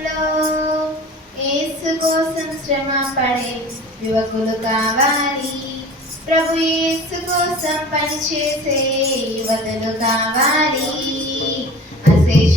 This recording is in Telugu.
లోకంలో యేసు కోసం శ్రమ పడే యువకులు కావాలి. ప్రభు యేసు కోసం పనిచేసే యువతులు కావాలి. అశేష